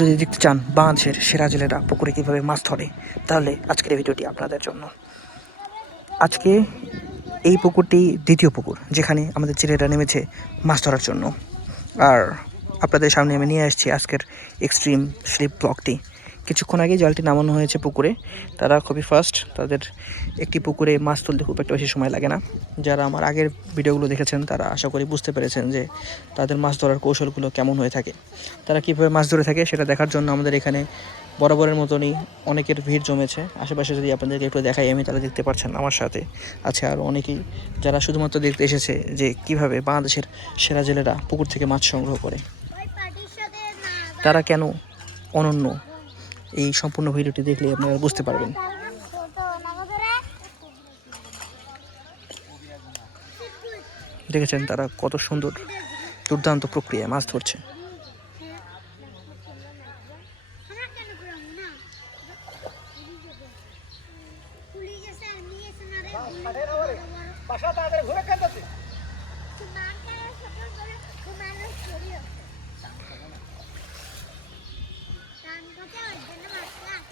যদি দেখতে চান বাংলাদেশের সেরা জেলেরা পুকুরে কীভাবে মাছ ধরে, তাহলে আজকের এই ভিডিওটি আপনাদের জন্য। আজকে এই পুকুরটি দ্বিতীয় পুকুর যেখানে আমাদের জেলেরা নেমেছে মাছ ধরার জন্য। আর আপনাদের সামনে আমি নিয়ে আসছি আজকের এক্সট্রিম স্লিপ ব্লগটি। কিছুক্ষণ আগে জলটি নামানো হয়েছে পুকুরে। তারা খুবই ফাস্ট, তাদের একটি পুকুরে মাছ তুলতে খুব একটা বেশি সময় লাগে না। যারা আমার আগের ভিডিওগুলো দেখেছেন তারা আশা করি বুঝতে পেরেছেন যে তাদের মাছ ধরার কৌশলগুলো কেমন হয়ে থাকে, তারা কীভাবে মাছ ধরে থাকে সেটা দেখার জন্য আমাদের এখানে বরাবরের মতনই অনেকের ভিড় জমেছে। আশেপাশে যদি আপনাদেরকে একটু দেখাই আমি, তারা দেখতে পাচ্ছেন আমার সাথে আছে আর অনেকেই, যারা শুধুমাত্র দেখতে এসেছে যে কিভাবে বাংলাদেশের সেরা জেলেরা পুকুর থেকে মাছ সংগ্রহ করে। তারা কেন অনন্য, এই সম্পূর্ণ ভিডিওটি দেখলে আপনারা বুঝতে পারবেন। দেখেছেন তারা কত সুন্দর দুর্দান্ত প্রক্রিয়ায় মাছ ধরছে।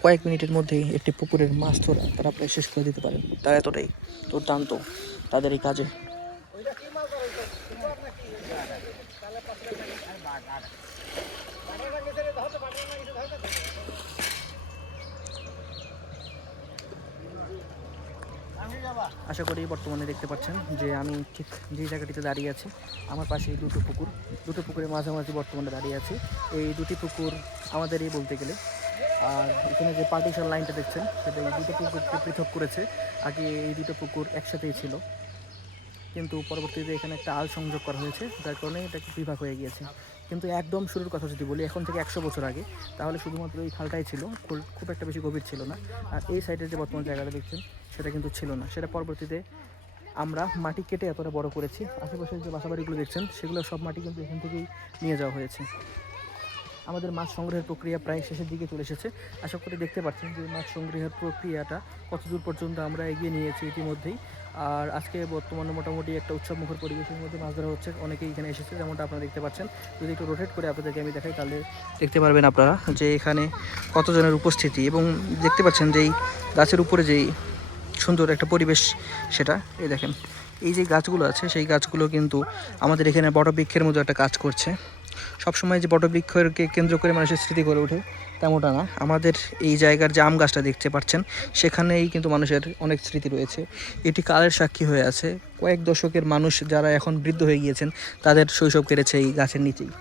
কয়েক মিনিটের মধ্যেই একটি পুকুরের মাছ ধরা তারা প্রায় শেষ করে দিতে পারেন। তারা এতটাই দুর্দান্ত তাদের এই কাজে। আশা করি বর্তমানে দেখতে পাচ্ছেন যে আমি ঠিক যে জায়গাটিতে দাঁড়িয়ে আছি, আমার পাশে এই দুটো পুকুরের মাঝামাঝি বর্তমানে দাঁড়িয়ে আছি। এই দুটি পুকুর আমাদেরই বলতে গেলে। আর এখানে যে পার্টিশন লাইনটা দেখছেন সেটা এই দুটো পুকুরকে পৃথক করেছে। আগে এই দুটো পুকুর একসাথেই ছিল, কিন্তু পরবর্তীতে এখানে একটা আল সংযোগ করা হয়েছে, যার কারণে এটাকে বিভাগ হয়ে গিয়েছে। কিন্তু একদম শুরুর কথা যদি বলি, এখন থেকে 100 বছর আগে, তাহলে শুধুমাত্র এই খালটাই ছিল, খুব একটা বেশি গভীর ছিল না। আর এই সাইডের যে বর্তমান জায়গাটা দেখছেন সেটা কিন্তু ছিল না। সেটা পরবর্তীতে আমরা মাটি কেটে এতটা বড় করেছি। আশেপাশের যে বাসাবাড়িগুলো দেখছেন সেগুলো সব মাটি কিন্তু এখান থেকেই নিয়ে যাওয়া হয়েছে। আমাদের মাছ সংগ্রহের প্রক্রিয়া প্রায় শেষের দিকে চলে এসেছে। আশা করি দেখতে পাচ্ছেন যে মাছ সংগ্রহের প্রক্রিয়াটা কত দূর পর্যন্ত আমরা এগিয়ে নিয়েছি ইতিমধ্যেই। আর আজকে বর্তমানে মোটামুটি একটা উৎসবমুখর পরিবেশের মধ্যে মাছ ধরা হচ্ছে। অনেকেই এখানে এসেছে, যেমনটা আপনারা দেখতে পাচ্ছেন। যদি একটু রোটেট করে আপনাদেরকে আমি দেখাই তাহলে দেখতে পারবেন আপনারা যে এখানে কতজনের উপস্থিতি, এবং দেখতে পাচ্ছেন যে এই গাছের উপরে যেই সুন্দর একটা পরিবেশ, সেটা এই দেখেন। এই যে গাছগুলো আছে সেই গাছগুলো কিন্তু আমাদের এখানে বটবৃক্ষের মতো একটা কাজ করছে। সবসময় যে বটবৃক্ষকে কেন্দ্র করে মানুষের স্মৃতি করে ওঠে তেমনটা না। আমাদের এই জায়গার যে আম গাছটা দেখতে পাচ্ছেন সেখানেই কিন্তু মানুষের অনেক স্মৃতি রয়েছে। এটি কালের সাক্ষী হয়ে আছে। কয়েক দশকের মানুষ যারা এখন বৃদ্ধ হয়ে গিয়েছেন তাদের শৈশব কেটেছে এই গাছের নিচেই।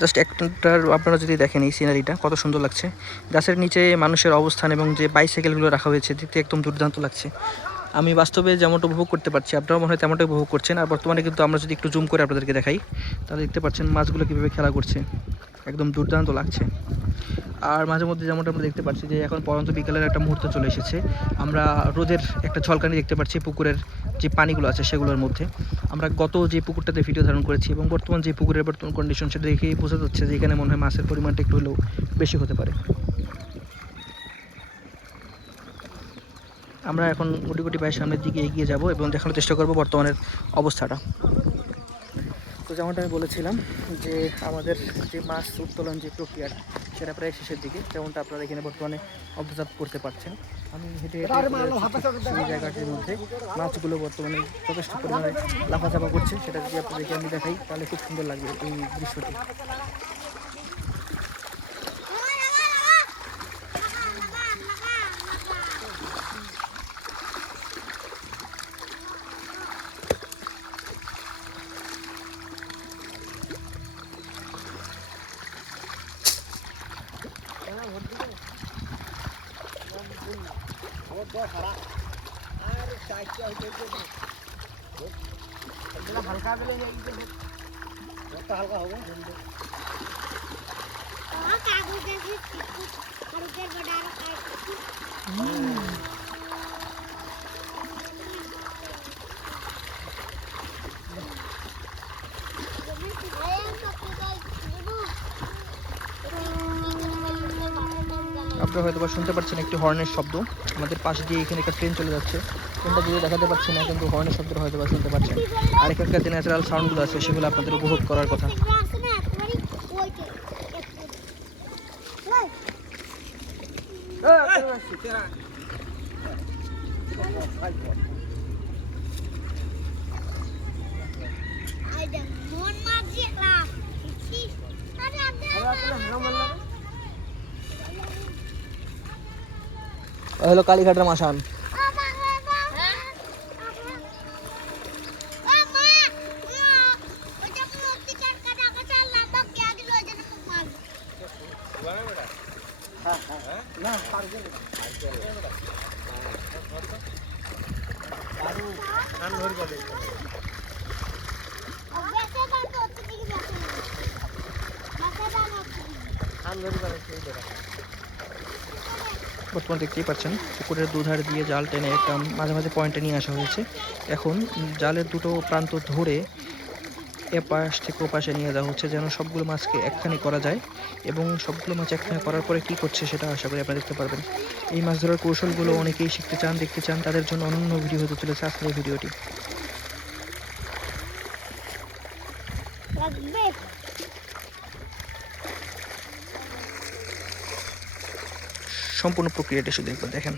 জাস্ট একটার আপনারা যদি দেখেন এই সিনারিটা কত সুন্দর লাগছে। গাছের নিচে মানুষের অবস্থান এবং যে বাইসাইকেলগুলো রাখা হয়েছে দেখতে একদম দুর্দান্ত লাগছে। আমি বাস্তবে যেমনটা উপভোগ করতে পারছি, আপনারাও মনে হয় তেমনটাই উপভোগ করছেন। আর বর্তমানে কিন্তু আমরা যদি একটু জুম করে আপনাদেরকে দেখাই তাহলে দেখতে পাচ্ছেন মাছগুলো কীভাবে খেলা করছে, একদম দুর্দান্ত লাগছে। আর মাঝে মধ্যে যেমনটা আমরা দেখতে পাচ্ছি যে এখন পরন্ত বিকালের একটা মুহূর্ত চলে এসেছে। আমরা রোদের একটা ঝলকানি দেখতে পাচ্ছি পুকুরের যে পানিগুলো আছে সেগুলোর মধ্যে। আমরা গত যে পুকুরটাতে ভিডিও ধারণ করেছি এবং বর্তমান যে পুকুরের বর্তমান কন্ডিশন সেটা দেখেই বোঝা যাচ্ছে যে এখানে মনে হয় মাছের পরিমাণটা একটু হলেও বেশি হতে পারে। আমরা এখন গুটি গুটি পায়ের সামনের দিকে এগিয়ে যাব এবং দেখানোর চেষ্টা করব বর্তমানের অবস্থাটা। তো যেমনটা আমি বলেছিলাম যে আমাদের যে মাছ উত্তোলন যে প্রক্রিয়াটা সেটা প্রায় শেষের দিকে, যেমনটা আপনারা এখানে বর্তমানে অবজার্ভ করতে পারছেন। আমি হেঁটে সেই জায়গাটির মধ্যে মাছগুলো বর্তমানে যথেষ্ট পরিমাণে লাফাচাপা করছে। সেটা যদি আপনাদেরকে আমি দেখাই তাহলে খুব সুন্দর লাগবে এই দৃশ্যটি। হালকা বেলে হালকা হবে আপনারা হয়তো বা শুনতে পাচ্ছেন একটি হর্নের শব্দ। আমাদের পাশে দিয়ে এখানে একটা ট্রেন চলে যাচ্ছে, ট্রেনটা যদি দেখাতে পাচ্ছি না, কিন্তু হর্নের শব্দটা হয়তো বা শুনতে পাচ্ছেন। আর এখানকার যে ন্যাচারাল সাউন্ডগুলো আছে সেগুলো আপনাদের উপভোগ করার কথা। হলো কালীঘাটের মাসান। বর্তমানে দেখতেই পাচ্ছেন পুকুরের দুধার দিয়ে জাল টেনে একটা মাঝে মাঝে পয়েন্টে নিয়ে আসা হয়েছে। এখন জালের দুটো প্রান্ত ধরে এ পাশ থেকে ও পাশে নিয়ে যাওয়া হচ্ছে, যেন সবগুলো মাছকে একখানি করা যায়। এবং সবগুলো মাছ একখানি করার পরে কী করছে সেটা আশা করি আপনারা দেখতে পারবেন। এই মাছ ধরার কৌশলগুলো অনেকেই শিখতে চান, দেখতে চান, তাদের জন্য অনন্য ভিডিও হতে চলেছে আজকের এই ভিডিওটি। সম্পূর্ণ প্রক্রিয়াটা শুধু একবার দেখেন।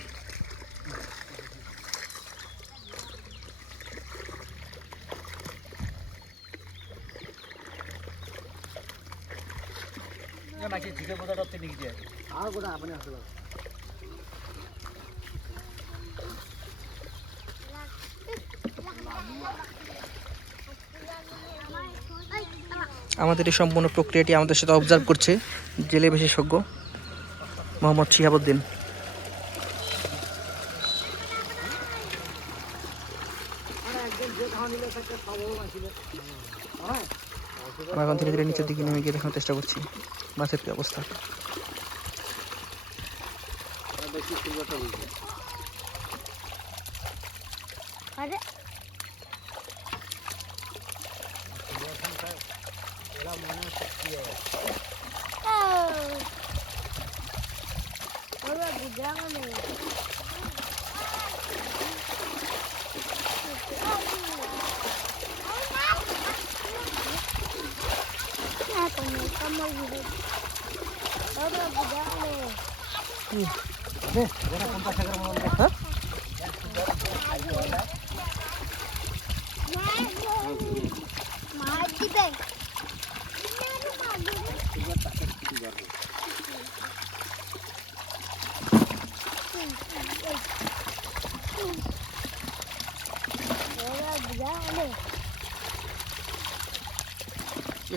আমাদের এই সম্পূর্ণ প্রক্রিয়াটি আমাদের সাথে অবজার্ভ করছে জেলে বিশেষজ্ঞ মোহাম্মদ শিহাবুদ্দিন। আমরা এখন ধীরে ধীরে নিচের দিকে নেমে গিয়ে দেখানোর চেষ্টা করছি মাছের কি অবস্থা।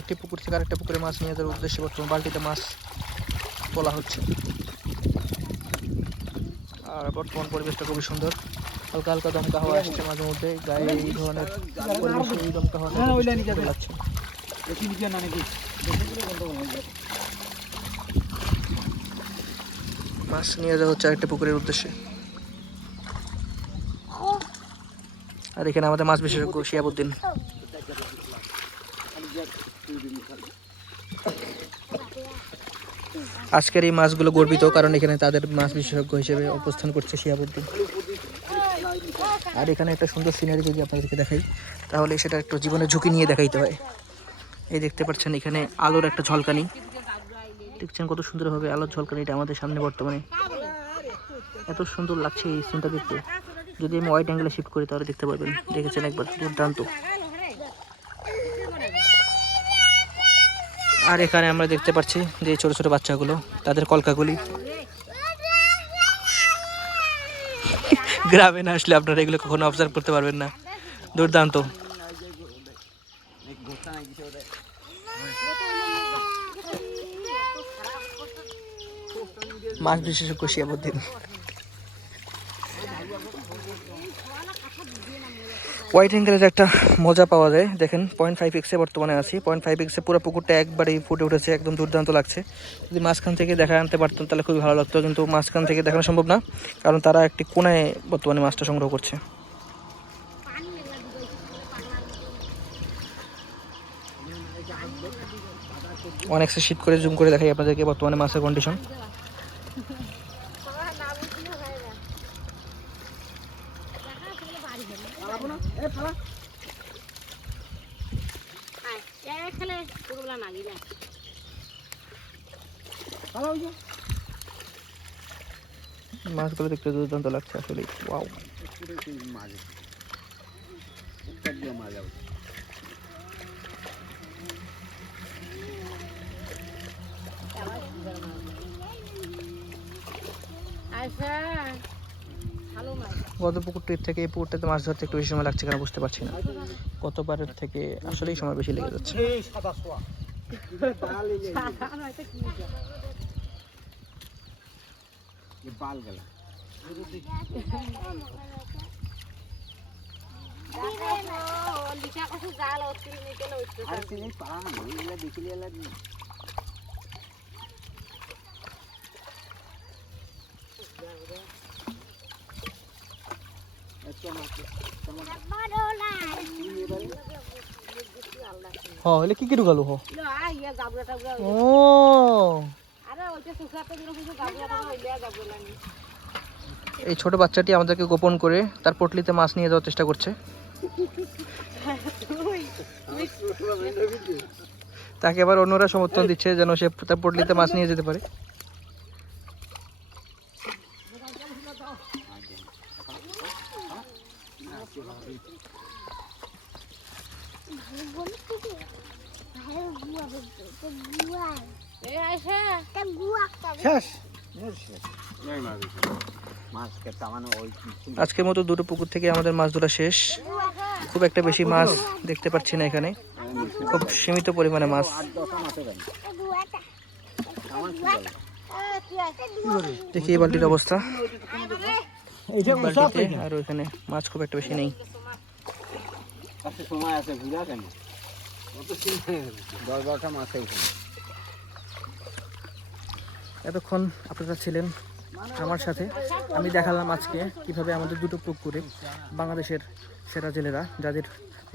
একটি পুকুর থেকে আরেকটা পুকুরে মাছ নিয়ে যাওয়ার উদ্দেশ্যে বর্তমানে বালতিতে মাছ তোলা হচ্ছে। আর বর্তমান পরিবেশটা খুবই সুন্দর, হালকা হালকা দমকা হাওয়া আসছে মাঝে মধ্যে, গায়ে এই ধরনের পরিবেশে এই দমকা হাওয়াটা লাগছে। মাছ নিয়ে যাওয়া হচ্ছে আরেকটা পুকুরের উদ্দেশ্যে। আর এখানে আমাদের মাছ বিশেষজ্ঞ শিহাবুদ্দিন। আজকের এই মাছগুলো গর্বিত, কারণ এখানে তাদের মাছ বিশেষজ্ঞ হিসেবে অবস্থান করছে শিহাবুদ্দিন। আর এখানে একটা সুন্দর সিনারি যদি আপনাদেরকে দেখাই, তাহলে সেটা একটু জীবনের ঝুঁকি নিয়ে দেখাইতে হয়। এই দেখতে পাচ্ছেন এখানে আলোর একটা ঝলকানি, দেখছেন কত সুন্দরভাবে আলোর ঝলকানিটা আমাদের সামনে বর্তমানে। এত সুন্দর লাগছে এই সিনটা দেখতে। যদি আমি ওয়াইড অ্যাঙ্গেলে শিফট করি তাহলে দেখতে পারবেন, দেখেছেন একবার, দুর্দান্ত। আর এখানে আমরা দেখতে পাচ্ছি যে ছোট ছোট বাচ্চাগুলো, তাদের কলকাগুলি। গ্রামে না আসলে আপনারা এগুলো কখনো অবজার্ভ করতে পারবেন না, দুর্দান্ত। মাছ বিশেষজ্ঞ শিহাবুদ্দিন। ওয়াইড অ্যাঙ্গেলের একটা মজা পাওয়া যায়। দেখেন 0.5x বর্তমানে আছি, 0.5x পুরো পুকুরটা একবারেই ফুটে উঠেছে, একদম দুর্দান্ত লাগছে। যদি মাঝখান থেকে দেখা আনতে পারতাম তাহলে খুবই ভালো লাগতো, কিন্তু মাঝখান থেকে দেখানো সম্ভব না, কারণ তারা একটি কোনায় বর্তমানে মাছটা সংগ্রহ করছে। অনেক শীত করে জুম করে দেখাই আপনাদেরকে বর্তমানে মাছের কন্ডিশন। মাছগুলো দেখতে দুর্দান্ত লাগছে আসলে, ওয়াও। গত পুকুরটির থেকে এই পুকুরটাতে মাছ ধরতে একটু বেশি সময় লাগছে কেন বুঝতে পারছি না, গতবারের থেকে আসলেই সময় বেশি লেগে যাচ্ছে। হলে কি কি ঢুকালো হ? ও এই ছোট বাচ্চাটি আমাদেরকে গোপন করে তার পটলিতে মাছ নিয়ে যাওয়ার চেষ্টা করছে। তাকে আবার অন্যরা সমর্থন দিচ্ছে যেন সে তার পটলিতে মাছ নিয়ে যেতে পারে। আজকের মতো দুটো পুকুর থেকে আমাদের মাছ ধরা শেষ। খুব একটা বেশি মাছ দেখতে পাচ্ছি না এখানে, খুব সীমিত পরিমাণে মাছ। দেখি এই বালতির অবস্থা, বালতিতে আর ওইখানে মাছ খুব একটা বেশি নেই। এতক্ষণ আপনারা ছিলেন আমার সাথে, আমি দেখালাম আজকে কিভাবে আমাদের দুটো পুকুরে বাংলাদেশের সেরা জেলেরা যাদের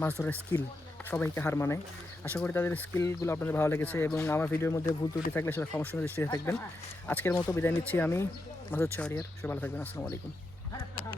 মাছ ধরার স্কিল সবাইকে হার মানায়। আশা করি তাদের স্কিলগুলো আপনাদের ভালো লেগেছে এবং আমার ভিডিওর মধ্যে ভুল ত্রুটি থাকলে সেটা ক্ষমার সঙ্গে দৃষ্টিতে থাকবেন। আজকের মতো বিদায় নিচ্ছি আমি, মাসুদ শাহরিয়ার। সবাই ভালো থাকবেন। আসসালামু আলাইকুম।